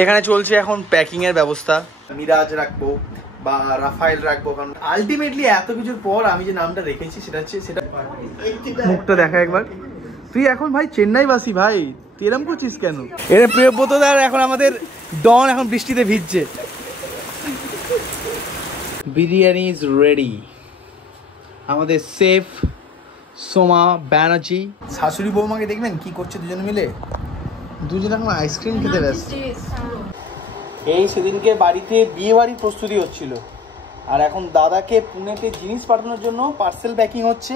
এখানে চলছে এখন প্যাকিং এর ব্যবস্থা। মিরাজ রাখবো বা রাফায়েল রাখবো, কারণ আলটিমেটলি এত কিছুর পর আমি যে নামটা রেখেছি সেটা হচ্ছে, সেটা মুখটা দেখা একবার। তুই এখন ভাই চেন্নাই বাসি ভাই, তুই এরম করছিস কেন? এর প্রিয়ব্রতদার এখন আমাদের ডন এখন বৃষ্টিতে ভিজছে। Biryani is ready. আমাদের সেফ সোমা ব্যানার্জি, শাশুড়ি বৌমাকে দেখবেন কি করছে দুজনে মিলে, দুজনে এখন আইসক্রিম খেতে ব্যস্ত। এই সেদিনকে বাড়িতে বিয়ে বাড়ির প্রস্তুতি হচ্ছিল, আর এখন দাদাকে পুনেতে জিনিস পাঠানোর জন্য পার্সেল প্যাকিং হচ্ছে।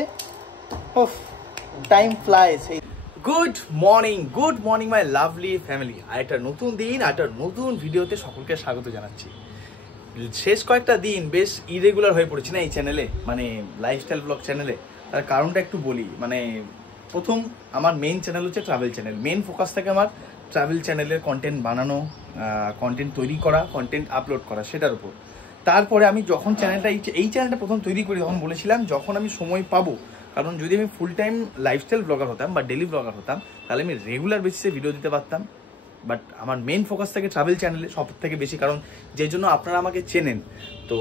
Time flies. Good morning my lovely family. আর একটা নতুন দিন, একটা নতুন ভিডিওতে সকলকে স্বাগত জানাচ্ছি। শেষ কয়েকটা দিন বেশ ইরেগুলার হয়ে পড়েছি না এই চ্যানেলে, মানে লাইফস্টাইল ব্লগ চ্যানেলে। তার কারণটা একটু বলি। মানে প্রথম আমার মেইন চ্যানেল হচ্ছে ট্রাভেল চ্যানেল, মেইন ফোকাস থাকে আমার ট্রাভেল চ্যানেলের কন্টেন্ট বানানো, কন্টেন্ট তৈরি করা, কন্টেন্ট আপলোড করা, সেটার উপর। তারপরে আমি যখন এই চ্যানেলটা প্রথম তৈরি করি তখন বলেছিলাম যখন আমি সময় পাবো, কারণ যদি আমি ফুল টাইম লাইফস্টাইল ব্লগার হতাম বা ডেলি ব্লগার হতাম তাহলে আমি রেগুলার বেসিসে ভিডিও দিতে পারতাম। বাট আমার মেইন ফোকাস থাকে ট্রাভেল চ্যানেলে সব থেকে বেশি, কারণ যে জন্য আপনারা আমাকে চেনেন। তো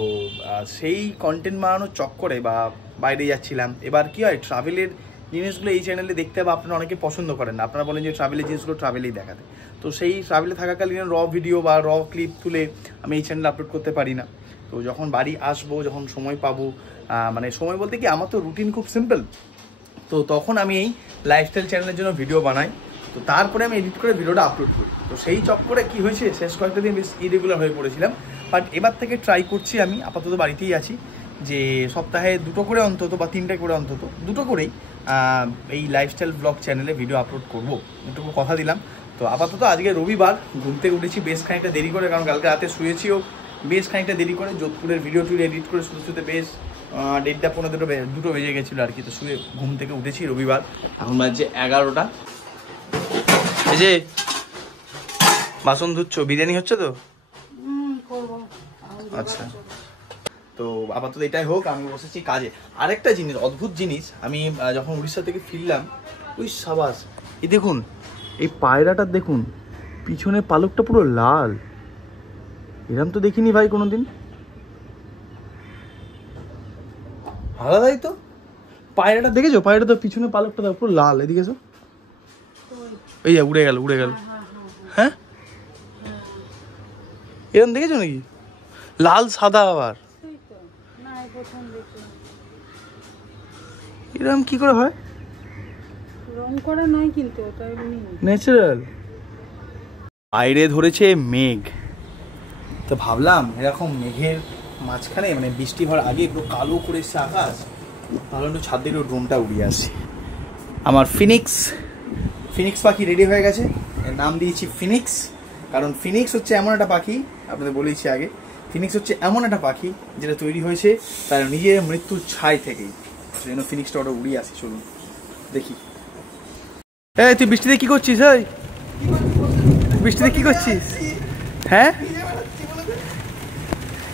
সেই কন্টেন্ট বানানোর চক্করে বা বাইরে যাচ্ছিলাম। এবার কি হয়, ট্রাভেলের জিনিসগুলো এই চ্যানেলে দেখতে বা আপনারা অনেকে পছন্দ করেন না, আপনারা বলেন যে ট্রাভেলের জিনিসগুলো ট্রাভেলেই দেখাতে। তো সেই ট্রাভেলে থাকাকালীন র ভিডিও বা র ক্লিপ তুলে আমি এই চ্যানেলে আপলোড করতে পারি না। তো যখন বাড়ি আসবো, যখন সময় পাবো, মানে সময় বলতে কি আমার তো রুটিন খুব সিম্পল, তো তখন আমি এই লাইফস্টাইল চ্যানেলের জন্য ভিডিও বানাই। তো তারপরে আমি এডিট করে ভিডিওটা আপলোড করি। তো সেই চক্করে কি হয়েছে, শেষ কয়েকটা দিন বেশ ইরেগুলার হয়ে পড়েছিলাম। বাট এবার থেকে ট্রাই করছি, আমি আপাতত বাড়িতেই আছি, যে সপ্তাহে 2টো করে অন্তত বা 3টে করে অন্তত 2টো করেই এই লাইফস্টাইল ব্লগ চ্যানেলে ভিডিও আপলোড করবো, এটুকু কথা দিলাম। তো আপাতত আজকে রবিবার, ঘুম থেকে উঠেছি বেশ খানিকটা দেরি করে, কারণ কালকে রাতে শুয়েছিও বেশ খানিকটা দেরি করে। যোধপুরের ভিডিওটি এডিট করে শুতে বেশ 1:30 পৌনে 2টো বেজে গেছিলো আর কি। তো শুয়ে ঘুম থেকে উঠেছি রবিবার, এখন বাজছে 11টা। এই যে বাসন ধুচ্ছ, বিরিয়ানি হচ্ছে তো? আচ্ছা, তো আপাতত এটাই হোক, আমি বসেছি কাজে। আরেকটা জিনিস, অদ্ভুত জিনিস, আমি যখন উড়িষ্যা থেকে ফিরলাম, ওই সাবাস, এই দেখুন এই পায়রাটার দেখুন পিছনে পালকটা পুরো লাল, এরম তো দেখিনি ভাই কোনোদিন। আলাদাই তো পায়রাটা, দেখেছো পায়রাটা তো পিছনে পালকটা পুরো লাল, এদিকে এসো, এই যা উড়ে গেল। হ্যাঁ এরকম দেখেছো নাকি? লাল সাদা আবার এরকম কি করে হয়? রং করা নয় কিন্তু ওটা ন্যাচারাল। বাইরে ধরেছে মেঘ, তো ভাবলাম এরকম মেঘের মাঝখানে, মানে বৃষ্টি হওয়ার আগে একটু কালো করে এসছে আকাশ, তাহলে একটু ছাদ দিয়ে ড্রোনটা উড়িয়ে আসি। আমার ফিনিক্স পাখি রেডি হয়ে গেছে, এর নাম দিয়েছি ফিনিক্স। কারণ ফিনিক্স হচ্ছে এমন একটা পাখি, আপনাদের বলেছি আগে, ফিনিক্স হচ্ছে এমন একটা পাখি যেটা তৈরি হয়েছে তার নিজের মৃত্যুর ছাই থেকেই, সেই জন্য ফিনিক্সটা ওটা উড়িয়ে আসি। চলুন দেখি। এই তুই বৃষ্টিতে কি করছিস? এই বৃষ্টিতে কি করছিস? হ্যাঁ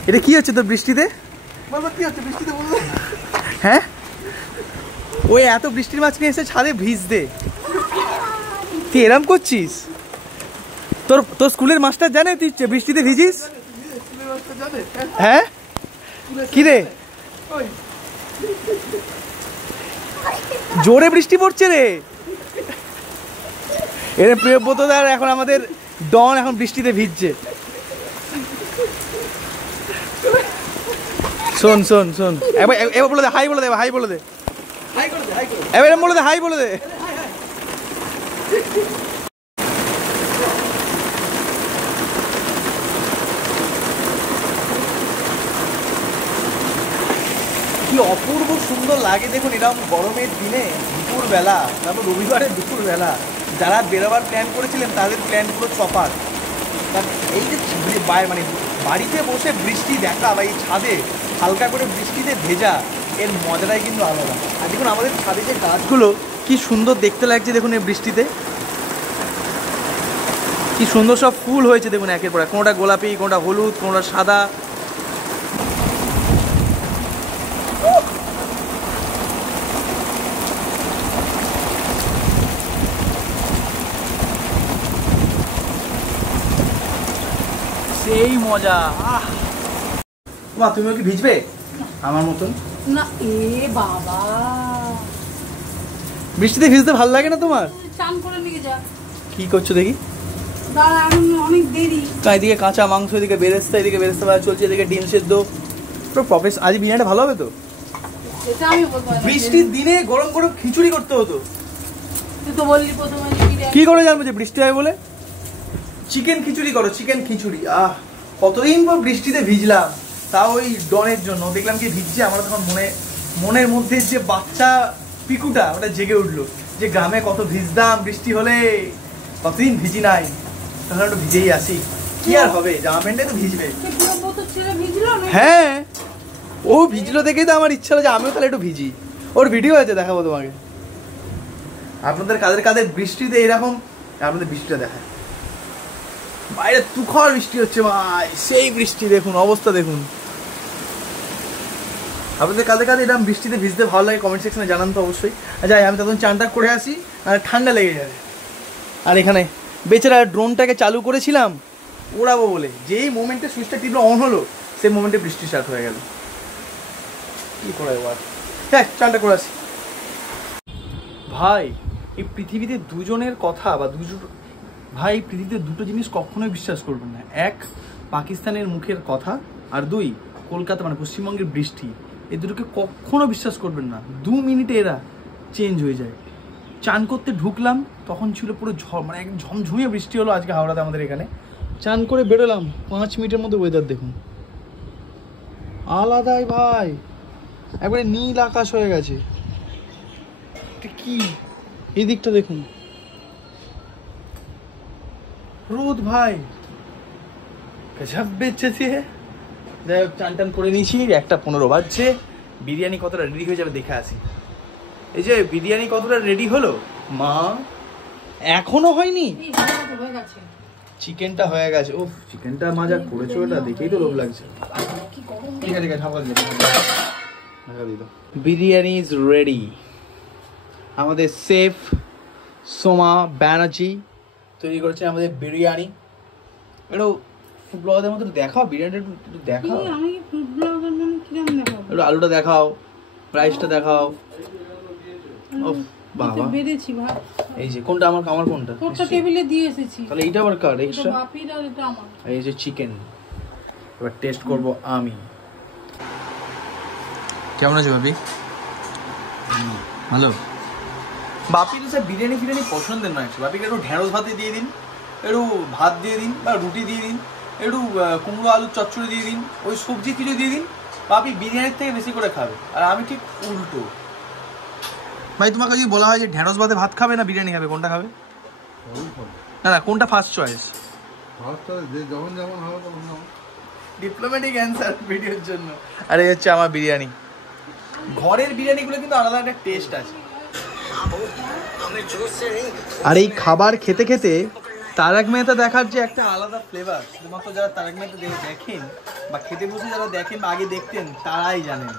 এটা কি হচ্ছে তোর বৃষ্টিতে? হ্যাঁ ওই এত বৃষ্টির মাঝখানে এসে ছাদে ভিজতে, তুই এরম করছিস? তোর স্কুলের মাস্টার জানে তুই বৃষ্টিতে ভিজিস? হ্যাঁ কি রে, জোরে বৃষ্টি পড়ছে রে। এর প্রিয়ব্রতদার এখন আমাদের ডন এখন বৃষ্টিতে ভিজছে। শোন এবার বলে দে হাই, বলে দে হাই, বলে দে এবার বলে দে হাই, বলে দে। কি অপূর্ব সুন্দর লাগে দেখুন এরকম গরমের দিনে দুপুরবেলা, তারপর রবিবারের দুপুরবেলা, যারা বেরোবার প্ল্যান করেছিলেন তাদের প্ল্যান পুরো চপার। এই যে মানে বাড়িতে বসে বৃষ্টি দেখা বা এই ছাদে হালকা করে বৃষ্টিতে ভেজা, এর মজাটাই কিন্তু আলাদা। আর দেখুন আমাদের ছাদে যে গাছগুলো কি সুন্দর দেখতে লাগছে, দেখুন এই বৃষ্টিতে কি সুন্দর সব ফুল হয়েছে দেখুন একের পর এক, কোনোটা গোলাপি, কোনোটা হলুদ, কোনোটা সাদা। সেই মজা। মা তুমিও কি ভিজবে আমার মতন? না এ বাবা, বৃষ্টিতে ভিজতে ভালো লাগে না তোমার? চান করে নিয়ে যা। কি করছো দেখি? দাঁড়া, এখন অনেক দেরি। এদিকে কাঁচা মাংস, এদিকে বেরেস্তা, এদিকে বেরেস্তা ভাজা চলছে, এদিকে ডিম সেদ্ধ। পুরো প্রফেশনাল। আজ বিরিয়ানিটা ভালো হবে তো? এটা আমি বলবো না। বৃষ্টির দিনে গরম গরম খিচুড়ি করতে হতো। তুই তো বললি প্রথমে বিরিয়ানি। কি করে জানবো যে বৃষ্টি হবে বলে? চিকেন খিচুড়ি করো, চিকেন খিচুড়ি। কতদিন পর বৃষ্টিতে ভিজলাম, তাও ওই ডনের জন্য। দেখলাম কি ভিজছে, আমার তখন মনের মধ্যে যে বাচ্চা পিকুটা ওটা জেগে উঠলো, যে গ্রামে কত ভিজতাম বৃষ্টি হলে। কতদিন ভিজি নাই, তখন একটু ভিজেই আসি। কি আর হবে, জামা প্যান্টে তো ভিজবে। হ্যাঁ, ও ভিজলো দেখেই তো আমার ইচ্ছা হলো যে আমিও তাহলে একটু ভিজি। ওর ভিডিও আছে, দেখাবো তোমাকে। আপনাদের কাদের কাদের বৃষ্টিতে এরকম, আপনাদের বৃষ্টিটা দেখায়। বাইরে তুখর বৃষ্টি হচ্ছে ভাই, সেই বৃষ্টি দেখুন, অবস্থা দেখুন। আপনাদের কাদের কাদের এরকম বৃষ্টিতে ভিজতে ভালো লাগে কমেন্ট সেকশনে জানান তো অবশ্যই। যাই, আমি তখন চানটা করে আসি, আর ঠান্ডা লেগে যাবে। আর এখানে বেচারা ড্রোনটাকে চালু করেছিলাম ওড়াবো বলে, যেই মোমেন্টে সুইচটা টিপলো অন হলো, সেই মোমেন্টে বৃষ্টি স্টার্ট হয়ে গেল। কি করে এবার? হ্যাঁ, চানটা করে আসি। ভাই এই পৃথিবীতে দুজনের কথা বা ভাই পৃথিবীতে দুটো জিনিস কখনোই বিশ্বাস করবেন না। এক, পাকিস্তানের মুখের কথা, আর দুই, কলকাতা মানে পশ্চিমবঙ্গের বৃষ্টি। এই দুটোকে কখনো বিশ্বাস করবেন না। 2 মিনিটে এরা চেঞ্জ হয়ে যায়। চান করতে ঢুকলাম, তখন ছিল পুরো মানে একদম ঝমঝমিয়ে বৃষ্টি হলো আজকে হাওড়াতে আমাদের এখানে। চান করে বেরোলাম, 5 মিনিটের মধ্যে ওয়েদার দেখুন আলাদাই ভাই, একবারে নীল আকাশ হয়ে গেছে। কি এই দিকটা দেখুন, রোদ ভাই গজব বেচেছে। যাই হোক, চান টান করে নিয়েছি, 1:15 বাজছে। বিরিয়ানি কতটা রেডি হয়ে যাবে দেখে আসি। এই যে বিরিয়ানি কতটা রেডি হলো মা? এখনো হয়নি, চিকেনটা হয়ে গেছে। ওফ, চিকেনটা মাজা করেছো, এটা দেখেই তো লোভ লাগছে। ঠিক আছে, ঢাকা দিয়ে দাও। Biryani is ready. আমাদের শেফ সোমা ব্যানার্জি তৈরি করেছে আমাদের বিরিয়ানি। একটু ফুড ব্লগারদের মতো দেখাও বিরিয়ানিটা, একটু দেখাও। আমি ফুড ব্লগার মানে কিরকম দেখাবো? একটু আলুটা দেখাও, রাইসটা দেখাও। ওফ বাবা, বেরেছি ভাত। এই যে কোনটা আমার কোনটা? তোরটা টেবিলে দিয়ে এসেছি। তাহলে এইটা আবার কার এক্সট্রা? এটা বাপির আর এটা আমার। এই যে চিকেন, এবার টেস্ট করব আমি। কেমন আছে বাপি? ভালো। বাপির তো বিরিয়ানি ফিরিয়ানি পছন্দের নয়। বাপিকে একটু ঢেঁড়স ভাতে দিয়ে দিন, একটু ভাত দিয়ে দিন, বা রুটি দিয়ে দিন, একটু কুমড়ো আলুর চচ্চড়ি দিয়ে দিন, ওই সবজি কিছু দিয়ে দিন, বাপি বিরিয়ানির থেকে বেশি করে খাবে। আর আমি ঠিক উল্টো। ভাই তোমাকে যদি বলা হয় যে ঢেঁড়স ভাতে ভাত খাবে না বিরিয়ানি খাবে, কোনটা খাবে? না, কোনটা ফার্স্ট চয়েস? ডিপ্লোম্যাটিক অ্যান্সার ভিডিওর জন্য। আরে হচ্ছে আমার বিরিয়ানি। ঘরের বিরিয়ানিগুলো কিন্তু আলাদা একটা টেস্ট আছে। আর এই খাবার খেতে খেতে তারক মেহতা দেখার যে একটা আলাদা ফ্লেভার, শুধুমাত্র যারা তারক মেহতা দেখেন বা খেতে বসে যারা দেখেন বা আগে দেখতেন তারাই জানেন।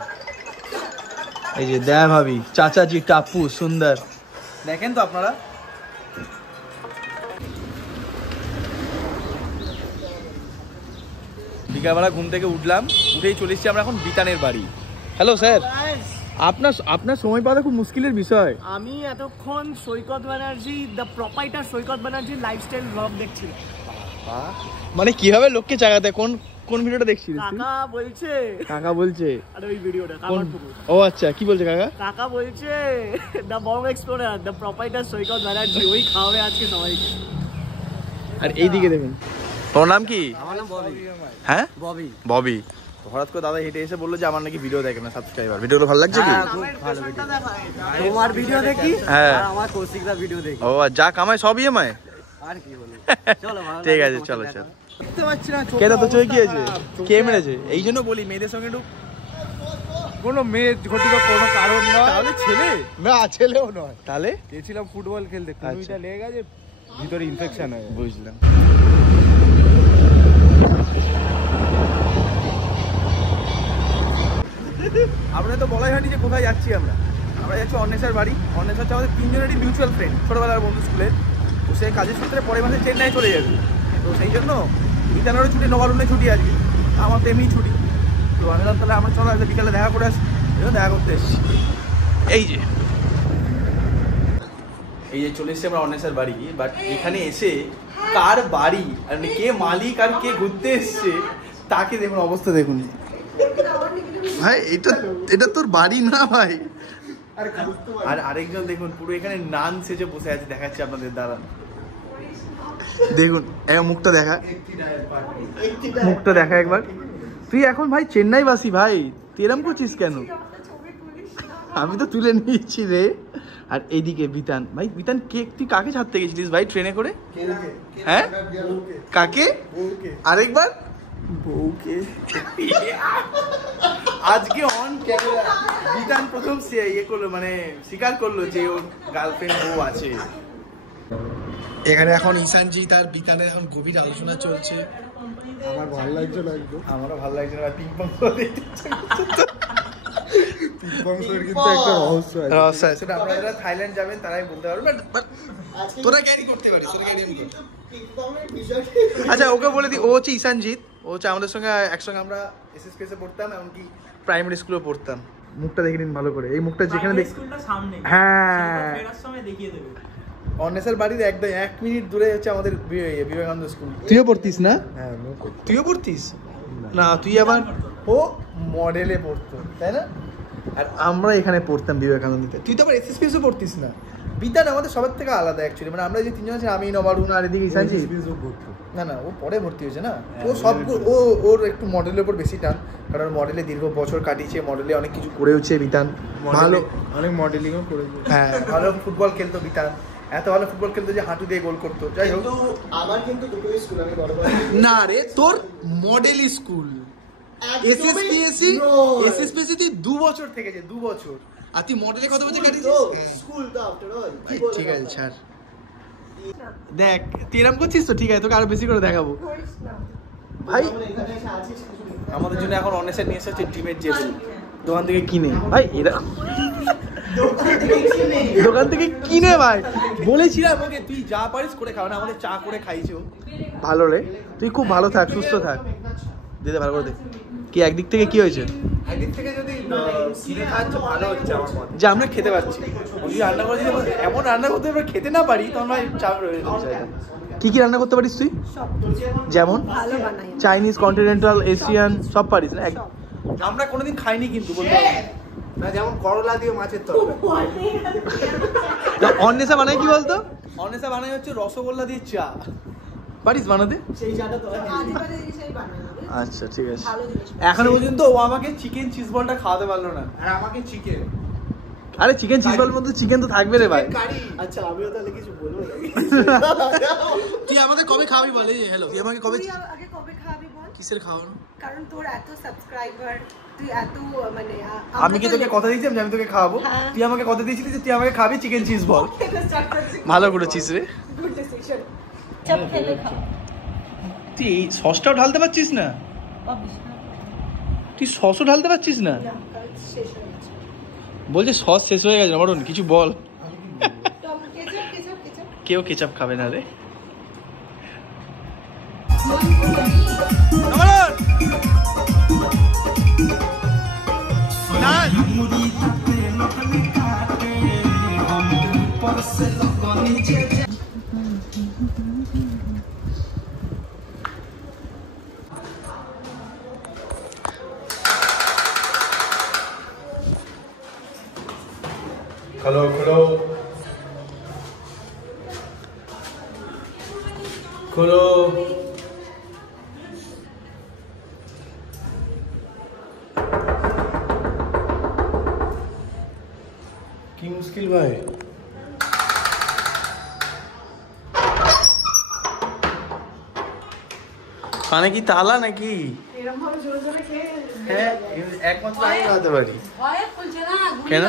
এই যে দয়া ভাবি, চাচাজি, টাপু, সুন্দর, দেখেন তো আপনারা। বিকালবেলা ঘুম থেকে উঠলাম, উঠেই চলে এসেছি আমরা এখন বিতানের বাড়ি। হ্যালো স্যার, আপনার সময় পাওয়া খুব মুশকিলের বিষয়। আমি এতক্ষণ সৈকত ব্যানার্জি, দ্য প্রপাইটার সৈকত ব্যানার্জির লাইফস্টাইল ব্লগ দেখছিলাম। মানে কিভাবে লোককে জাগাতে? কোন ভিডিওটা দেখছিস? কাকা বলছে আরে ওই ভিডিওটা কামারপুকুর। ও আচ্ছা, কি বলছে কাকা? কাকা বলছে the Bong explorer, the proprietor Saikat Banerjee ওই খাওয়াবে আজকে সবাইকে। আর এইদিকে দেখুন, তোর নাম কি? আমার নাম ববি। হ্যাঁ, ববি। হঠাৎ করে দাদা হেঁটে এসে বললো যে আমার নাকি ভিডিও দেখে না সাবস্ক্রাইবার। ভিডিওগুলো ভালো লাগছে কি? খুব ভালো ভিডিও। তোমার ভিডিও দেখি আর আমার কৌশিকদা ভিডিও দেখি। ও যা কামাই সব ইএমআই। আর কি বলি, চলো ভালো। ঠিক আছে, চলো চলো। দেখতে পাচ্ছি না কেটা তো চোখে কি হয়েছে? কে মেরেছে? এই জন্য বলি মেয়েদের সঙ্গে একটু কোনো মেয়ে ঘটির কোনো কারণ নয়। তাহলে ছেলে না, ছেলেও নয়। তাহলে গেছিলাম ফুটবল খেলতে, কুড়িটা লেগে গেছে, ভিতরে ইনফেকশন হয়ে গেছে। বুঝলাম। আপনাদের তো বলাই হয়নি যে কোথায় যাচ্ছি আমরা যাচ্ছি অন্বেষার বাড়ি। অন্বেষা হচ্ছে আমাদের 3 জনেরই মিউচুয়াল ফ্রেন্ড, ছোটবেলার বন্ধু স্কুলের। তো সে কাজের সূত্রে পরের মাসে চেন্নাই চলে যাবে। তো তো সেই জন্য বিতানেরও ছুটি, নবারুণের ছুটি আজকে, আমার তো এমনি ছুটি। তো আমি তাহলে আমরা চলো আজকে বিকালে দেখা করে আসি, দেখা করতে এসেছি। এই যে চলে এসেছি আমরা অন্বেষার বাড়ি। বাট এখানে এসে কার বাড়ি আর কে মালিক আর কে ঘুরতে এসছে তাকে দেখুন, অবস্থা দেখুন ভাই। এটা তোর বাড়ি না ভাই। আর আরেকজন দেখুন পুরো এখানে নান সেজে বসে আছে, দেখাচ্ছি আপনাদের, দাঁড়ান দেখুন মুখটা দেখা, মুখটা দেখা একবার। তুই এখন ভাই চেন্নাই বাসি ভাই, তুই এরম করছিস কেন? আমি তো তুলে নিয়েছি রে। আর এইদিকে বিতান ভাই, বিতান তুই কাকে ছাড়তে গেছিলিস ভাই ট্রেনে করে? হ্যাঁ কাকে? আরেকবার বউকে। আজকে অন ক্যামেরা বিতান প্রথম ইয়ে করলো, মানে স্বীকার করলো যে ওর গার্লফ্রেন্ড বউ আছে। এখানে এখন ঈশানজিৎ আর বিতানের এখন গভীর আলোচনা চলছে। আমার ভালো লাগছে না একদম। আমারও ভালো লাগছে না। পিং পং কিন্তু একটা রহস্য আছে, সেটা আপনারা যারা থাইল্যান্ড যাবেন তারাই বলতে পারবেন। তোরা ক্যারি করতে পারিস, আচ্ছা ওকে বলে দিই, ও হচ্ছে ঈশানজিৎ, ও হচ্ছে আমাদের সঙ্গে একসঙ্গে আমরা এসএসপিএস এ পড়তাম, এমনকি প্রাইমারি স্কুলে পড়তাম। মুখটা দেখে নিন ভালো করে, এই মুখটা যেখানে দেখ, হ্যাঁ অন্বেষার বাড়ির একদম 1 মিনিট দূরে হচ্ছে আমাদের বিবেকানন্দ স্কুল। তুইও পড়তিস না? হ্যাঁ তুইও পড়তিস না, তুই আবার ও মডেলে পড়তো তাই না? আর আমরা এখানে পড়তাম বিবেকানন্দতে। তুই তো আবার এসএসপিএসও পড়তিস না। বিতান আমাদের সবার থেকে আলাদা অ্যাকচুয়ালি, মানে আমরা যে তিনজন আছি, আমি নবারুণ আর এদিকে ঈশানজি। না না ও পরে ভর্তি হয়েছে না, ও সব ওর একটু মডেলের উপর বেশি টান, কারণ মডেলে দীর্ঘ বছর কাটিয়েছে, মডেলে অনেক কিছু করেওছে বিতান, ভালো অনেক মডেলিংও করেছে। হ্যাঁ ভালো ফুটবল খেলতো বিতান, এত ভালো ফুটবল খেলতো যে হাঁটু দিয়ে গোল করতো। যাই হোক আমার কিন্তু দুটোই স্কুল, আমি বড় বড় না রে, তোর মডেল স্কুল এসএসপিএসি তুই 2 বছর থেকেছে, 2 বছর। আর তুই মডেলে কত বছর কাটিয়েছিস? স্কুল তো আফটার অল। ঠিক আছে ছাড়, দেখ তুই এরকম করছিস তো ঠিক আছে, তোকে আরো বেশি করে দেখাবো ভাই। আমাদের জন্য এখন অনেসের নিয়ে এসে হচ্ছে ডিমের জেল দোকান থেকে কিনে ভাই, এরা দোকান থেকে কিনে ভাই। বলেছিলাম ওকে তুই যা পারিস করে খাও, না আমাদের চা করে খাইছো। ভালো রে, তুই খুব ভালো থাক, সুস্থ থাক, দিতে ভালো করে দে। কি একদিক থেকে কি হয়েছে? একদিক থেকে যদি কিনে খাচ্ছ ভালো হচ্ছে আমার মতে, যে আমরা খেতে পারছি। যদি রান্না করে যদি এমন রান্না করতে আমরা খেতে না পারি তখন ভাই চাপ রয়ে যায়। কি কি রান্না করতে পারিস তুই? যেমন চাইনিজ, কন্টিনেন্টাল, এশিয়ান সব পারিস না? আমরা কোনোদিন খাইনি কিন্তু বলতে না, যেমন করলা দিয়ে মাছের তরকারি। অন্বেষা বানায় কি বলতো? অন্বেষা বানায় হচ্ছে রসগোল্লা দিয়ে চা। পারিস বানাতে? সেই চাটা তো আচ্ছা ঠিক আছে। এখনো পর্যন্ত ও আমাকে চিকেন চিজ বলটা খাওয়াতে পারলো না। আর আমাকে চিকেন, আরে চিকেন চিজ বল মধ্যে চিকেন তো থাকবে রে ভাই। আচ্ছা আমিও তাহলে কিছু বলবো তুই আমাদের কবে খাওয়াবি বল? এই হ্যালো, তুই আমাকে কবে আগে কবে খাওয়াবি বল? কিসের খাওয়ানো? কারণ তোর এত সাবস্ক্রাইবার, তুই এত মানে আমি কি তোকে কথা দিয়েছিলাম যে আমি তোকে খাওয়াবো? তুই আমাকে কথা দিয়েছিলি যে তুই আমাকে খাবি চিকেন চিজ বল। ভালো করেছিস রে, গুড ডিসিশন। সব খেলে খাও। তুই সসটাও ঢালতে পারছিস না? তুই সসও ঢালতে পারছিস না? বলছে সস শেষ হয়ে গেছে, বলুন কিছু বল। কেউ কেচাপ খাবে না রে। খোলো খোলো খোলো। কি মুশকিল ভাই। কানে কি তালা নাকি? হ্যাঁ একমাত্র আমি লাগাতে পারি। কেন?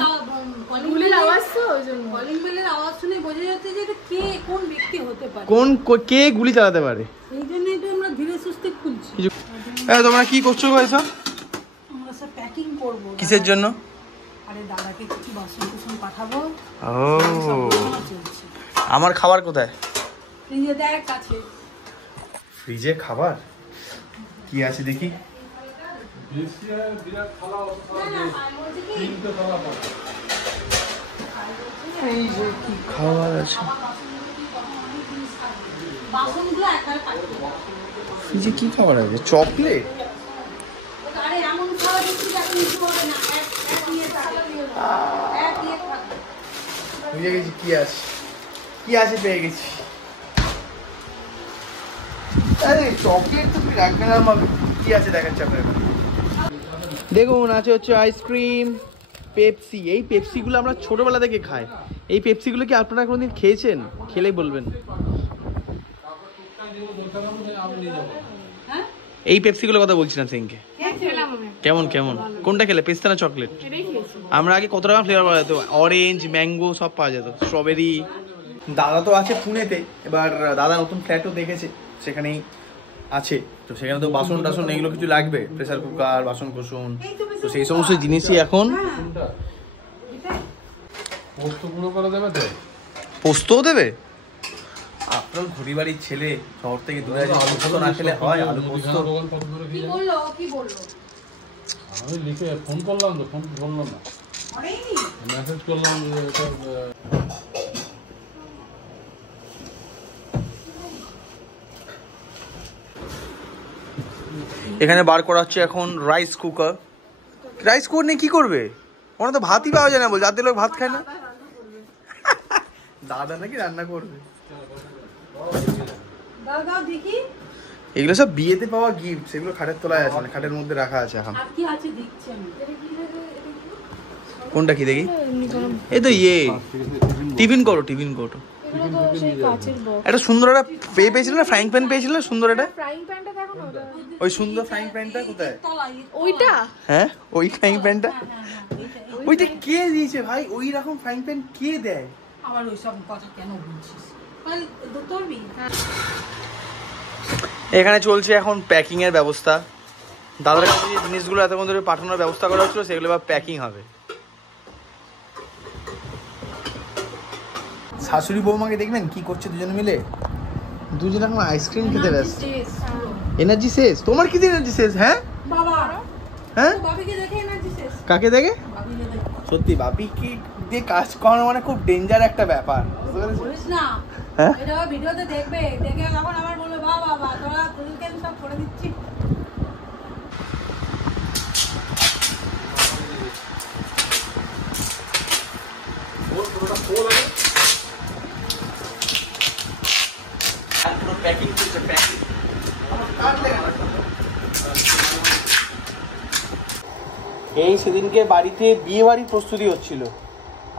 কলিং আওয়াজ তো ওই জন্য কলিং বেলের আওয়াজ শুনে বোঝা যাচ্ছে যে এটা কে, কোন ব্যক্তি হতে পারে, কে গুলি চালাতে পারে। এই জন্যই তো আমরা ধীরে সুস্থে খুলছি। তোমরা কি করছো ভাই? সব আমরা সব প্যাকিং করব। কিসের জন্য? আরে দাদাকে কিছু বাসন কুসন পাঠাবো। ও আমার খাবার কোথায়? এই যে দেখ কাছে ফ্রিজে খাবার কি আছে দেখি। এই যে কি খাবার আছে ফ্রিজে, কি খাবার আছে? চকলেট? বুঝে গেছি কি আছে, কি আছে পেয়ে গেছি। আরে চকলেট তো তুমি রাখবে না, আমার কি আছে দেখাচ্ছি আপনার। দেখুন আছে হচ্ছে আইসক্রিম, পেপসি। এই পেপসিগুলো আমরা ছোটবেলা থেকে খাই। এই পেপসিগুলো কি আপনারা কোনোদিন খেয়েছেন? খেলেই বলবেন। এই পেপসিগুলোর কথা বলছিলাম সেদিনকে। কেমন কেমন কোনটা খেলে, পেস্তা না চকলেট? আমরা আগে কত রকম ফ্লেভার পাওয়া যেত, অরেঞ্জ, ম্যাঙ্গো সব পাওয়া যেত, স্ট্রবেরি। দাদা তো আছে পুনেতে, এবার দাদা নতুন ফ্ল্যাটও দেখেছে, সেখানেই আছে। তো সেখানে তো বাসন টাসন এগুলো কিছু লাগবে, প্রেসার কুকার, বাসন কোসন, তো সেই সমস্ত জিনিসই এখন। পোস্তও দেবে? আপনার ঘড়ি বাড়ির ছেলে, শহর থেকে দূরে আছে, আলু পোস্ত না খেলে হয়? আলু পোস্ত কি বললো? আমি লিখে ফোন করলাম তো, ফোন ধরলাম না, মেসেজ করলাম যে এখানে বার করা হচ্ছে এখন রাইস কুকার। রাইস কুকার নিয়ে কি করবে? ওরা তো ভাতই পাওয়া যায় না, বল যাদের লোক ভাত খায় না। দাদা নাকি রান্না করবে? এগুলো সব বিয়েতে পাওয়া গিফট, সেগুলো খাটের তলায় আছে, মানে খাটের মধ্যে রাখা আছে এখন। কোনটা কি দেখি? এই তো ইয়ে টিফিন করো, টিফিন করো। একটা সুন্দর একটা পেয়েছিল না, ফ্রাইং প্যান পেয়েছিল না সুন্দর একটা? ওই সুন্দর ফ্রাইং প্যানটা কোথায়? ওইটা? হ্যাঁ ওই ফ্রাইং প্যানটা। ওইটা কে দিয়েছে ভাই? ওই রকম ফ্রাইং প্যান কে দেয়? আবার ওইসব কথা কেন বলছিস? এখানে চলছে এখন প্যাকিং এর ব্যবস্থা। দাদার কাছে যে জিনিসগুলো এতক্ষণ ধরে পাঠানোর ব্যবস্থা করা হচ্ছিল, সেগুলো এবার প্যাকিং হবে। শাশুড়ি বৌমাকে দেখবেন কি করছে দুজন মিলে, দুজন এখন আইসক্রিম খেতে ব্যস্ত। এনার্জি শেষ? তোমার কি এনার্জি শেষ? হ্যাঁ হ্যাঁ, কাকে দেখে? সত্যি বাপি কি দিয়ে কাজ করানো মানে খুব ডেঞ্জার একটা ব্যাপার। হ্যাঁ ভিডিওতে দেখবে, দেখে যখন আবার বলবে বাবা তোরা দুজনকে সব করে দিচ্ছি। এই সেদিনকে বাড়িতে বিয়ে বাড়ির প্রস্তুতি হচ্ছিল,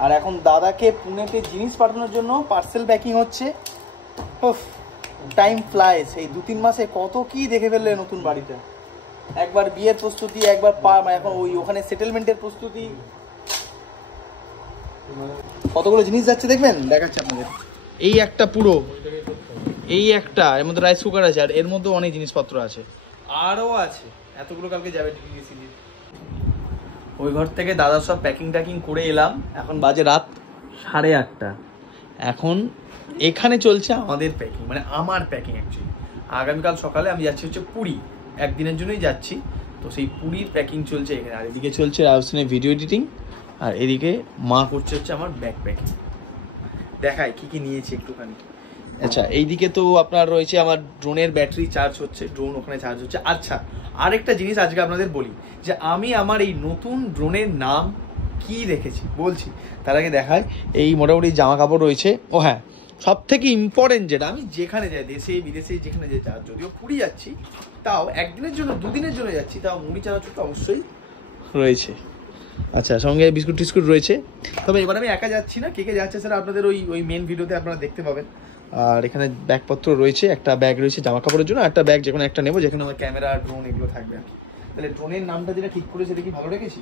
আর এখন দাদাকে পুনেতে জিনিস পাঠানোর জন্য পার্সেল প্যাকিং হচ্ছে। Time flies. এই 2-3 মাসে কত কি দেখে ফেললে নতুন বাড়িতে। একবার বিয়ের প্রস্তুতি, একবার এখন ওখানে সেটেলমেন্টের প্রস্তুতি, কতগুলো জিনিস যাচ্ছে দেখবেন, দেখাচ্ছে আপনাদের। এই একটা পুরো, এই একটা, এর মধ্যে রাইস কুকার আছে, আর এর মধ্যে অনেক জিনিসপত্র আছে, আরও আছে। এতগুলো কালকে যাবে ডিসিডি। ওই ঘর থেকে দাদা সব প্যাকিং ট্যাকিং করে এলাম। এখন বাজে রাত 8:30। এখন এখানে চলছে আমাদের প্যাকিং, মানে আমার প্যাকিং অ্যাকচুয়ালি। আগামীকাল সকালে আমি যাচ্ছি হচ্ছে পুরী, একদিনের জন্যই যাচ্ছি। তো সেই পুরীর প্যাকিং চলছে এখানে। আর এদিকে চলছে রাজস্থানের ভিডিও এডিটিং, আর এদিকে মা করছে হচ্ছে আমার ব্যাগ প্যাকিং। দেখায় কি কি নিয়েছি একটুখানি। আচ্ছা, এইদিকে তো আপনার রয়েছে আমার ড্রোনের ব্যাটারি চার্জ হচ্ছে, ড্রোন ওখানে চার্জ হচ্ছে। আচ্ছা, আরেকটা জিনিস আজকে আপনাদের বলি, যে আমি আমার এই নতুন ড্রোনের নাম কি রেখেছি বলছি। তার আগে দেখায় এই মোটামুটি জামা কাপড় রয়েছে। ও হ্যাঁ, সব থেকে ইম্পর্টেন্ট যেটা, আমি যেখানে যাই, দেশে বিদেশে যেখানে যাই, যদিও পুরী যাচ্ছি, তাও একদিনের জন্য 2 দিনের জন্য যাচ্ছি, তাও মুড়ি চানাচুর তো অবশ্যই রয়েছে। আচ্ছা, সঙ্গে বিস্কুট টিস্কুট রয়েছে। তবে এবার আমি একা যাচ্ছি না, কে কে যাচ্ছে সেটা আপনাদের ওই মেন ভিডিওতে আপনারা দেখতে পাবেন। আর এখানে ব্যাগপত্র রয়েছে, একটা ব্যাগ রয়েছে জামা কাপড়ের জন্য, একটা ব্যাগ যেকোনো একটা নেবো, যেখানে আমার ক্যামেরা, ড্রোন এগুলো থাকবে আর কি। তাহলে ড্রোনের নামটা যেটা ঠিক করেছে দেখি ভালো রেখেছি।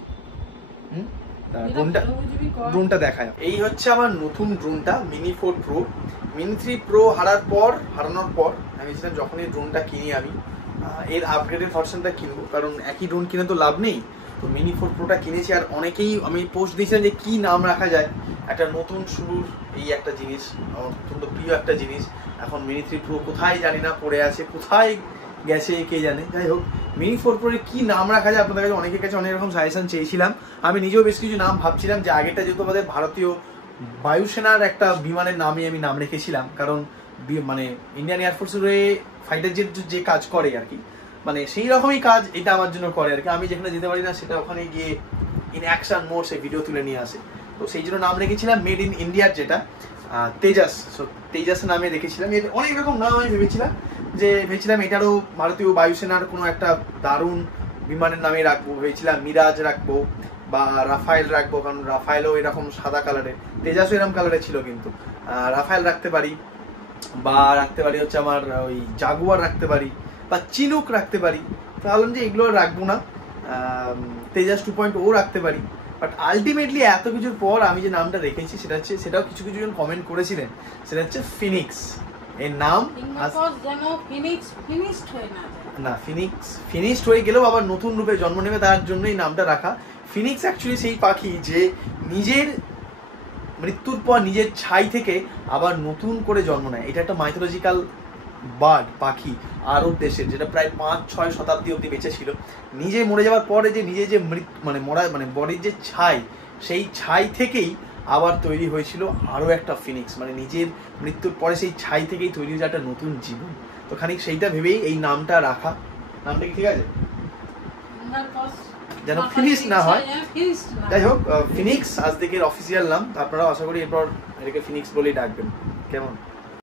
ড্রোনটা দেখায়। এই হচ্ছে আমার নতুন ড্রোনটা, মিনি 4 প্রো। মিনি 3 প্রো হারানোর পর আমি ছিলাম যখন এই ড্রোনটা কিনি, আমি এর আপগ্রেডেড ভার্সনটা কিনবো, কারণ একই ড্রোন কিনে তো লাভ নেই। তো মিনি 4 প্রোটা কিনেছি। আর অনেকেই আমি পোস্ট দিয়েছিলাম যে কি নাম রাখা যায়, একটা নতুন শুরুর এই একটা জিনিস, আমার অত্যন্ত প্রিয় একটা জিনিস। এখন মিনি 3 Pro কোথায় জানি না পড়ে আছে, কোথায় গেছে কে জানে। যাই হোক, মিনি 4 Pro কি নাম রাখা যায়, আপনাদের কাছে অনেকের কাছে অনেক রকম সাজেশন চেয়েছিলাম। আমি নিজেও বেশ কিছু নাম ভাবছিলাম, যে আগেটা যেহেতু আমাদের ভারতীয় বায়ুসেনার একটা বিমানের নামে আমি নাম রেখেছিলাম, কারণ মানে ইন্ডিয়ান এয়ারফোর্সের হয়ে ফাইটার জেট যে কাজ করে আর কি, মানে সেই রকমই কাজ এটা আমার জন্য করে আর কি। আমি যেখানে যেতে পারি না সেটা ওখানে গিয়ে ইন অ্যাকশন মোড সেই ভিডিও তুলে নিয়ে আসে। তো সেই জন্য নাম রেখেছিলাম মেড ইন ইন্ডিয়ার, যেটা তেজাস। সো তেজাস নামে রেখেছিলাম। এর অনেক রকম নাম আমি ভেবেছিলাম এটারও ভারতীয় বায়ুসেনার কোনো একটা দারুণ বিমানের নামে রাখবো। ভেবেছিলাম মিরাজ রাখবো বা রাফায়েল রাখবো, কারণ রাফায়েলও এরকম সাদা কালারের, তেজাসও এরকম কালারের ছিল কিন্তু। রাফায়েল রাখতে পারি, বা রাখতে পারি হচ্ছে আমার ওই জাগুয়ার রাখতে পারি, বা চিনুক রাখতে পারি। তাহলে যে এগুলো রাখবো না, তেজাস 2.0 রাখতে পারি। বাট আলটিমেটলি এত কিছুর পর আমি যে নামটা রেখেছি সেটাও কিছু জন কমেন্ট করেছিলেন, সেটা হচ্ছে ফিনিক্স। এর নাম না, ফিনিক্সড হয়ে গেলেও আবার নতুন রূপে জন্ম নেবে, তার জন্যই নামটা রাখা। ফিনিক্স অ্যাকচুয়ালি সেই পাখি যে নিজের মৃত্যুর পর নিজের ছাই থেকে আবার নতুন করে জন্ম নেয়। এটা একটা মাইথোলজিক্যাল বার্ড, পাখি আরব দেশের, যেটা প্রায় 5-6 শতাব্দী অব্দি বেঁচে ছিল। নিজে মরে যাওয়ার পরে যে নিজে যে বডির যে ছাই, সেই ছাই থেকেই আবার তৈরি হয়েছিল আরও একটা ফিনিক্স। মানে নিজের মৃত্যুর পরে সেই ছাই থেকেই তৈরি হয়েছে একটা নতুন জীবন। তো খানিক সেইটা ভেবেই এই নামটা রাখা। নামটা কি ঠিক আছে, যেন ফিনিক্স না হয়। যাই হোক, ফিনিক্স আজ থেকে অফিসিয়াল নাম। আপনারাও আশা করি এরপর এটাকে ফিনিক্স বলেই ডাকবেন। কেমন?